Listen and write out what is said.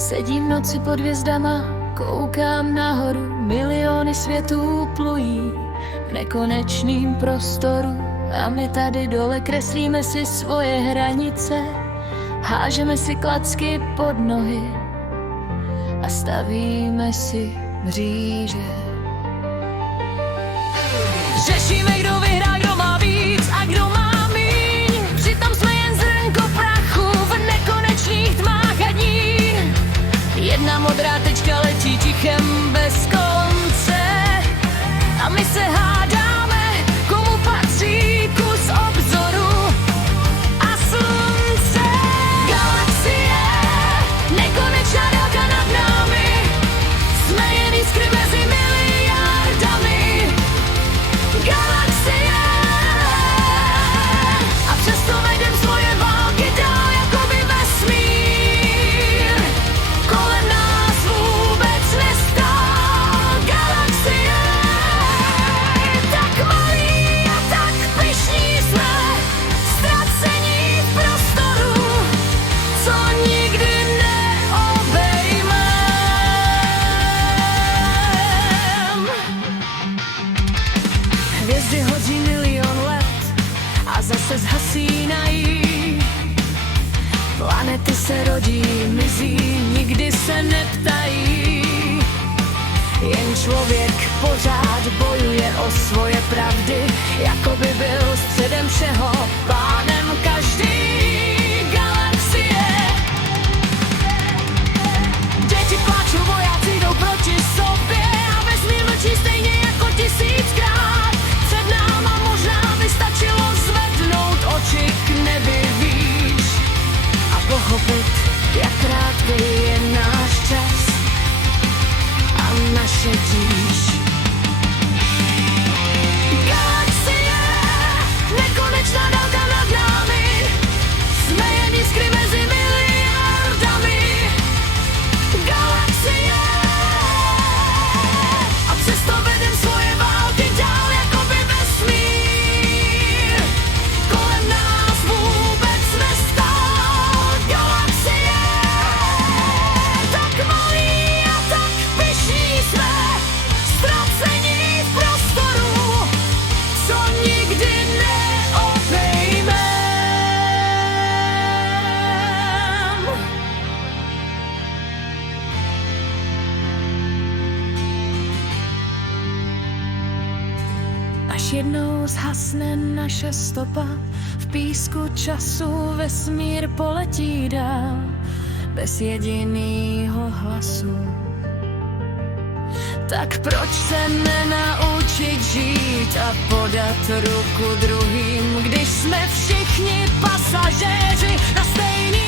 Sedím v noci pod hvězdama, koukám nahoru, miliony světů plují v nekonečným prostoru. A my tady dole kreslíme si svoje hranice, hážeme si klacky pod nohy a stavíme si mříže. Řešíme, kdo vyhrá, kdo má víc a kdo má míň. Přitom jsme jen zrnko prachu v nekonečných tmách a dní. Jedna modrá tečka letí tichem bez konce a my se hádáme, komu patří kus obzoru a slunce. Galaxie, nekonečná dálka nad námi, jsme jen jiskry mezi miliardami. Galaxie, a přesto vedem svoje války dál jakoby vesmír. Kolem nás vůbec nestál. Galaxie, tak malý a tak pyšní jsme, ztracení v prostoru, co nikdy neobejmem. Hvězdy hodí milion let a zase zhasínají. Planety se rodí, mizí, nikdy se neptají. Jen člověk pořád bojuje o svoje pravdy, jako by byl středem všeho, pánem každý. Galaxie, děti pláčou, vojáci jdou proti sobě a vesmír mlčí stejně jako tisíckrát. Před náma možná by stačilo zvednout oči k nebi výš a pochopit, jak krátký je náš čas a naše tíž. Galaxie, nekonečná dálka nad námi, jsme jen jiskry mezi miliardami. Galaxie, a přesto vedem svoje války dál jakoby vesmír. Kolem nás vůbec nestál. Galaxie, tak malý a tak pyšní jsme, ztracení v prostoru, co nikdy neobejmem. Až jednou zhasne naše stopa, v písku času vesmír poletí dál, bez jedinýho hlasu. Tak proč se nenaučit žít a podat ruku druhým, když jsme všichni pasažéři na stejný